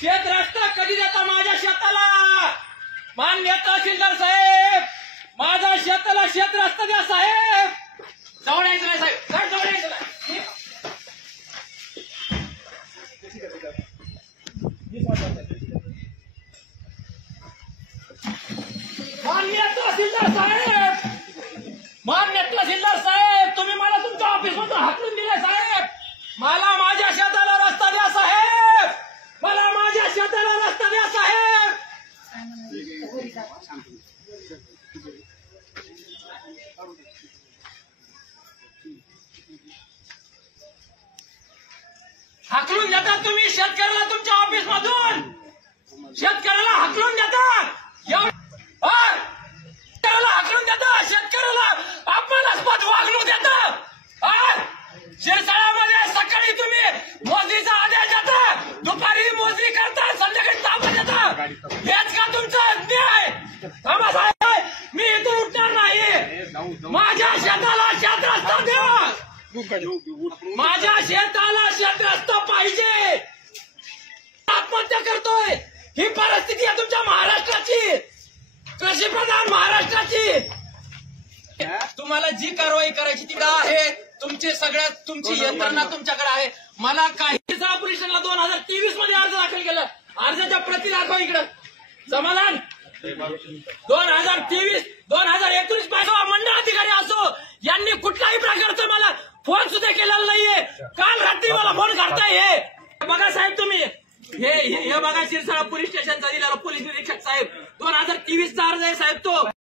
शेत रस्ता कधी देता माझ्या शेताला? मान्य तहसीलदार साहेब, माझ्या शेताला शेत रस्ता द्या साहेब. जाऊन यायचं नाही साहेब, जाऊन यायचं नाही. मान्य तहसीलदार साहेब, मान्य तहसीलदार साहेब, तुम्ही मला तुमच्या ऑफिसमधून हाकलून दिले साहेब. मला माझ्या शेताला रस्ता द्या साहेब, मला माझ्या शेताला रस्ता द्या साहेब. हाकलून देतात तुम्ही शेतकऱ्याला तुमच्या ऑफिस मधून, शेतकऱ्याला हाकलून देतात, शेतकऱ्याला हाकलून देतात, शेतकऱ्याला अपमानास्पद वागणूक देतात. शिरसाळ्यामध्ये सकाळी तुम्ही मोजणीचा आदेश देता, दुपारी मोजणी करता, संध्याकाळी ताबा देता. हेच का तुमचं न्याय? थांबा साहेब, मी इथून उठणार नाही. माझ्या शेताला शेत रस्ता द्या, माझ्या शेताला शेत रस्ता पाहिजे. आत्महत्या करतोय, ही परिस्थिती आहे तुमच्या महाराष्ट्राची, कृषीप्रधान महाराष्ट्राची. तुम्हाला जी कारवाई करायची ती आहे, तुमचे सगळ्यात तुमची यंत्रणा तुमच्याकडे आहे. मला काही पोलीस स्टेशनला 2023 मध्ये अर्ज दाखल केला, अर्जाच्या प्रती दाखवा इकडं. समाधान 2023 2019 पासून मंडळ अधिकारी असो, यांनी कुठल्याही प्रकारचं मला फोन सुद्धा केलेला नाहीये. काल रात्री मला फोन करताय. हे बघा साहेब, तुम्ही हे बघा शिरसाळा पोलीस स्टेशनचा दिलेला पोलीस निरीक्षक साहेब 2023 चा अर्ज आहे साहेब तो.